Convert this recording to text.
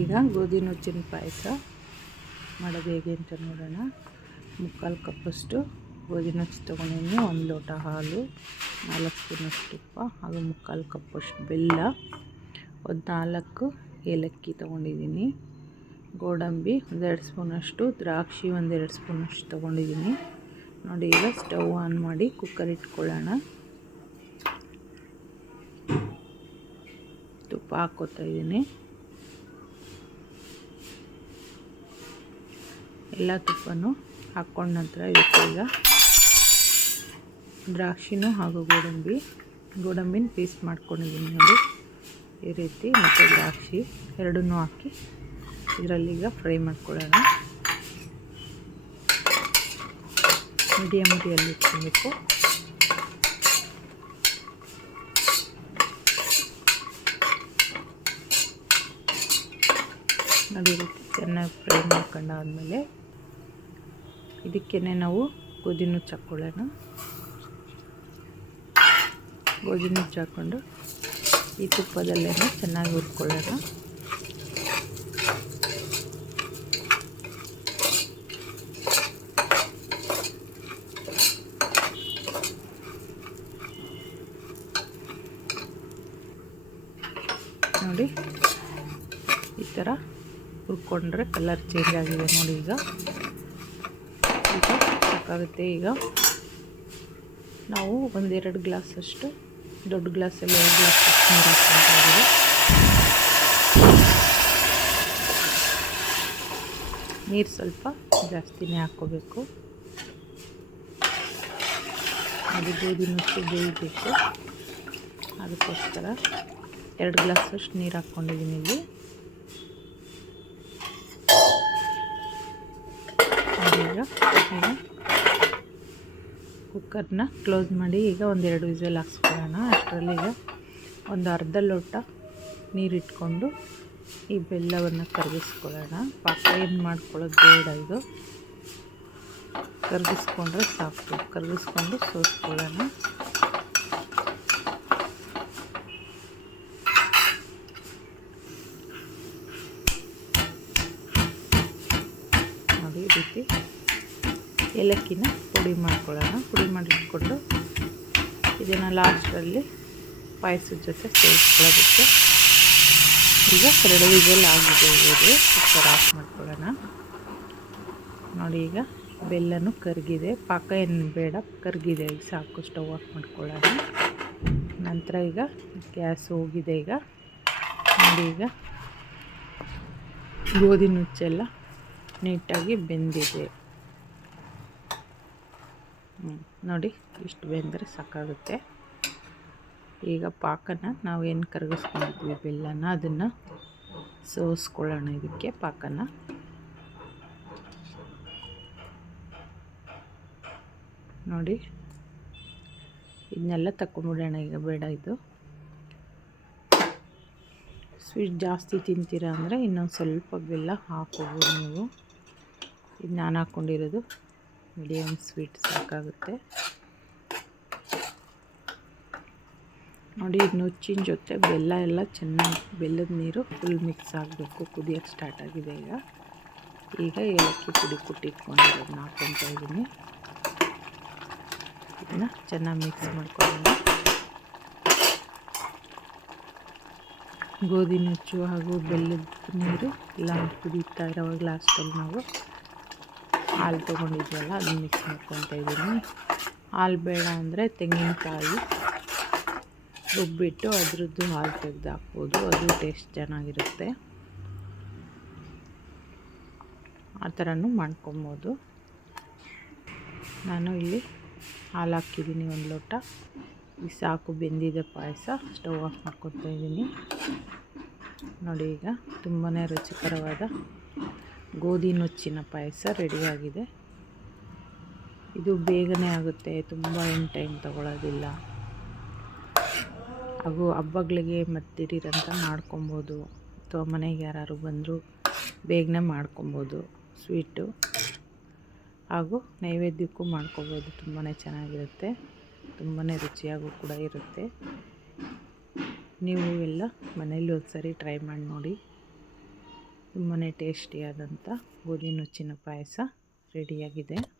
ಈಗ ಗೋಧಿ ನುಚ್ಚಿನ ಪಾಯಸ ಮಾಡೋದು ಹೇಗೆ ಅಂತ ನೋಡೋಣ. 3/4 ಕಪ್ಪಷ್ಟು ಗೋಧಿ ನುಚ್ಚು ತೊಗೊಂಡಿದ್ದೀನಿ, 1 ಲೋಟ ಹಾಲು, 4 ಸ್ಪೂನಷ್ಟು ತುಪ್ಪ ಹಾಗೂ 3/4 ಕಪ್ಪಷ್ಟು ಬೆಲ್ಲ, ಒಂದು 4 ಏಲಕ್ಕಿ ತೊಗೊಂಡಿದ್ದೀನಿ, ಗೋಡಂಬಿ 1-2 ಸ್ಪೂನಷ್ಟು, ದ್ರಾಕ್ಷಿ 1-2 ಸ್ಪೂನಷ್ಟು ತೊಗೊಂಡಿದ್ದೀನಿ. ನೋಡಿ, ಈಗ ಸ್ಟವ್ ಆನ್ ಮಾಡಿ ಕುಕ್ಕರ್ ಇಟ್ಕೊಳ್ಳೋಣ. ತುಪ್ಪ ಹಾಕ್ಕೋತಾ ಇದ್ದೀನಿ. ಎಲ್ಲ ತುಪ್ಪನೂ ಹಾಕ್ಕೊಂಡ ನಂತರ ಈಗ ದ್ರಾಕ್ಷಿನೂ ಹಾಗೂ ಗೋಡಂಬಿನ ಪೀಸ್ ಮಾಡ್ಕೊಂಡಿದ್ದೀನಿ ನೋಡಿ, ಈ ರೀತಿ. ಮತ್ತು ದ್ರಾಕ್ಷಿ ಎರಡನ್ನೂ ಹಾಕಿ ಇದರಲ್ಲೀಗ ಫ್ರೈ ಮಾಡ್ಕೊಳ್ಳೋಣ. ಮೀಡಿಯಮ್ ಉರಿಯಲ್ಲಿ ಇಟ್ಕೊಬೇಕು. ನೋಡಿ, ಈ ರೀತಿ ಚೆನ್ನಾಗಿ ಫ್ರೈ ಮಾಡ್ಕೊಂಡಾದ್ಮೇಲೆ ಇದಕ್ಕೇ ನಾವು ಗೋಧಿ ನುಚ್ಚು ಹಾಕ್ಕೊಳ್ಳೋಣ. ಗೋಧಿ ನುಚ್ಚು ಹಾಕ್ಕೊಂಡು ಈ ತುಪ್ಪದಲ್ಲೇ ಚೆನ್ನಾಗಿ ಹುರ್ಕೊಳ್ಳೋಣ. ನೋಡಿ, ಈ ಥರ ಹುರ್ಕೊಂಡ್ರೆ ಕಲರ್ ಚೇಂಜ್ ಆಗಿದೆ ನೋಡಿ. ಈಗ ಸಾಕಾಗುತ್ತೆ. ಈಗ ನಾವು 1-2 ಗ್ಲಾಸಷ್ಟು, ದೊಡ್ಡ ಗ್ಲಾಸಲ್ಲಿ 2 ಗ್ಲಾಸಷ್ಟು ನೀರು ಹಾಕ್ಕೊಳ್ತಾ ಇದ್ದೀವಿ. ನೀರು ಸ್ವಲ್ಪ ಜಾಸ್ತಿನೇ ಹಾಕ್ಕೋಬೇಕು. ಅದು ಗೋಧಿ ನುಚ್ಚು ಬೇಯಬೇಕು, ಅದಕ್ಕೋಸ್ಕರ 2 ಗ್ಲಾಸಷ್ಟು ನೀರು ಹಾಕ್ಕೊಂಡಿದ್ದೀನಿ ಇಲ್ಲಿ. ಈಗ ಕುಕ್ಕರ್ನ ಕ್ಲೋಸ್ ಮಾಡಿ ಈಗ 1-2 ವಿಸಲ್ ಹಾಕ್ಸ್ಕೊಳ್ಳೋಣ. ಅಷ್ಟರಲ್ಲಿ ಈಗ ಒಂದು ಅರ್ಧ ಲೋಟ ನೀರಿಟ್ಕೊಂಡು ಈ ಬೆಲ್ಲವನ್ನು ಕರಗಿಸ್ಕೊಳ್ಳೋಣ. ಪಾಕ ಏನು ಮಾಡ್ಕೊಳ್ಳೋದು ಬೇಡ, ಇದು ಕರಗಿಸ್ಕೊಂಡ್ರೆ ಸಾಕು. ಕರಗಿಸ್ಕೊಂಡು ಸೋಸ್ಕೊಳ್ಳೋಣ. ನೋಡಿ, ಈ ರೀತಿ ಏಲಕ್ಕಿನ ಪುಡಿ ಮಾಡ್ಕೊಳ್ಳೋಣ. ಪುಡಿ ಮಾಡಿಟ್ಕೊಂಡು ಇದನ್ನು ಲಾಸ್ಟಲ್ಲಿ ಪಾಯಸದ ಜೊತೆ ಸೇರಿಸ್ಕೊಳ್ಳೋದಕ್ಕೆ. ಈಗ 2 ವಿಸಲ್ ಆಗಿದೆ. ಇದು ಕುಕ್ಕರ್ ಆಫ್ ಮಾಡ್ಕೊಳ್ಳೋಣ. ನೋಡಿ, ಈಗ ಬೆಲ್ಲನೂ ಕರಗಿದೆ, ಪಾಕ ಏನು ಬೇಡ, ಕರಗಿದೆ. ಈಗ ಸಾಕು, ಸ್ಟವ್ ಆಫ್ ಮಾಡ್ಕೊಳ್ಳೋಣ. ನಂತರ ಈಗ ಗ್ಯಾಸ್ ಹೋಗಿದೆ. ಈಗ ನೋಡಿ, ಈಗ ಗೋಧಿ ನುಚ್ಚೆಲ್ಲ ನೀಟಾಗಿ ಬೆಂದಿದೆ. ನೋಡಿ, ಇಷ್ಟು ಬೆಂದರೆ ಸಾಕಾಗುತ್ತೆ. ಈಗ ಪಾಕನ ನಾವು ಏನು ಕರಗಿಸ್ಕೊಂಡಿದ್ವಿ ಬೆಲ್ಲನ, ಅದನ್ನು ಸೋಸ್ಕೊಳ್ಳೋಣ. ಇದಕ್ಕೆ ಪಾಕನ ನೋಡಿ, ಇದನ್ನೆಲ್ಲ ತಗೊಂಡ್ಬಿಡೋಣ. ಈಗ ಬೇಡ, ಇದು ಸ್ವೀಟ್ ಜಾಸ್ತಿ ತಿಂತೀರಾ ಅಂದರೆ ಇನ್ನೊಂದು ಸ್ವಲ್ಪ ಬೆಲ್ಲ ಹಾಕ್ಕೋಬೋದು ನೀವು. ಇದು ನಾನು ಹಾಕ್ಕೊಂಡಿರೋದು ಮೀಡಿಯಮ್ ಸ್ವೀಟ್ ಸಾಕಾಗುತ್ತೆ. ನೋಡಿ, ಇದು ನುಚ್ಚಿನ ಜೊತೆ ಬೆಲ್ಲ ಎಲ್ಲ ಚೆನ್ನಾಗಿ, ಬೆಲ್ಲದ ನೀರು ಫುಲ್ ಮಿಕ್ಸ್ ಆಗಬೇಕು. ಕುದಿಯೋಕ್ಕೆ ಸ್ಟಾರ್ಟ್ ಆಗಿದೆ. ಈಗ ಏಲಕ್ಕಿ ಪುಡಿ ಕುಟ್ಟಿಟ್ಕೊಂಡಿರೋದನ್ನ ಹಾಕ್ಕೊತಾ ಇದ್ದೀನಿ. ಇದನ್ನು ಚೆನ್ನಾಗಿ ಮಿಕ್ಸ್ ಮಾಡ್ಕೊಳ್ಳೋಣ. ಗೋಧಿ ನುಚ್ಚು ಹಾಗೂ ಬೆಲ್ಲದ ನೀರು ಎಲ್ಲ ಕುದೀತಾ ಇರೋವಾಗ ಲಾಸ್ಟಲ್ಲಿ ನಾವು ಹಾಲು ತೊಗೊಂಡಿದ್ವಲ್ಲ, ಅದನ್ನು ಮಿಕ್ಸ್ ಮಾಡ್ಕೊತಾ ಇದ್ದೀನಿ. ಹಾಲು ಬೇಡ ಅಂದರೆ ತೆಂಗಿನಕಾಯಿ ರುಬ್ಬಿಟ್ಟು ಅದರದ್ದು ಹಾಲು ತೆಗೆದು ಹಾಕ್ಬೋದು, ಅದು ಟೇಸ್ಟ್ ಚೆನ್ನಾಗಿರುತ್ತೆ. ಆ ಥರನೂ ಮಾಡ್ಕೊಬೋದು. ನಾನು ಇಲ್ಲಿ ಹಾಲು ಹಾಕಿದ್ದೀನಿ 1 ಲೋಟ. ಈಗ ಸಾಕು, ಬೆಂದಿದೆ ಪಾಯಸ. ಸ್ಟವ್ ಆಫ್ ಮಾಡ್ಕೊತಾ ಇದ್ದೀನಿ. ನೋಡಿ, ಈಗ ತುಂಬಾ ರುಚಿಕರವಾದ ಗೋಧಿ ನುಚ್ಚಿನ ಪಾಯಸ ರೆಡಿಯಾಗಿದೆ. ಇದು ಬೇಗನೆ ಆಗುತ್ತೆ, ತುಂಬ ಏನು ಟೈಮ್ ತಗೊಳ್ಳೋದಿಲ್ಲ. ಹಾಗೂ ಹಬ್ಬಗಳಿಗೆ ಮತ್ತಿರೀರಂತ ಮಾಡ್ಕೊಬೋದು, ಅಥವಾ ಮನೆಗೆ ಯಾರು ಬಂದರೂ ಬೇಗನೆ ಮಾಡ್ಕೊಬೋದು. ಸ್ವೀಟು ಹಾಗೂ ನೈವೇದ್ಯಕ್ಕೂ ಮಾಡ್ಕೊಬೋದು. ತುಂಬಾ ಚೆನ್ನಾಗಿರುತ್ತೆ, ತುಂಬಾ ರುಚಿಯಾಗೂ ಕೂಡ ಇರುತ್ತೆ. ನೀವು ಎಲ್ಲ ಮನೇಲಿ ಒಂದ್ಸರಿ ಟ್ರೈ ಮಾಡಿ ನೋಡಿ. ತುಂಬಾ ಟೇಸ್ಟಿಯಾದಂಥ ಗೋಧಿ ನುಚ್ಚಿನ ಪಾಯಸ ರೆಡಿಯಾಗಿದೆ.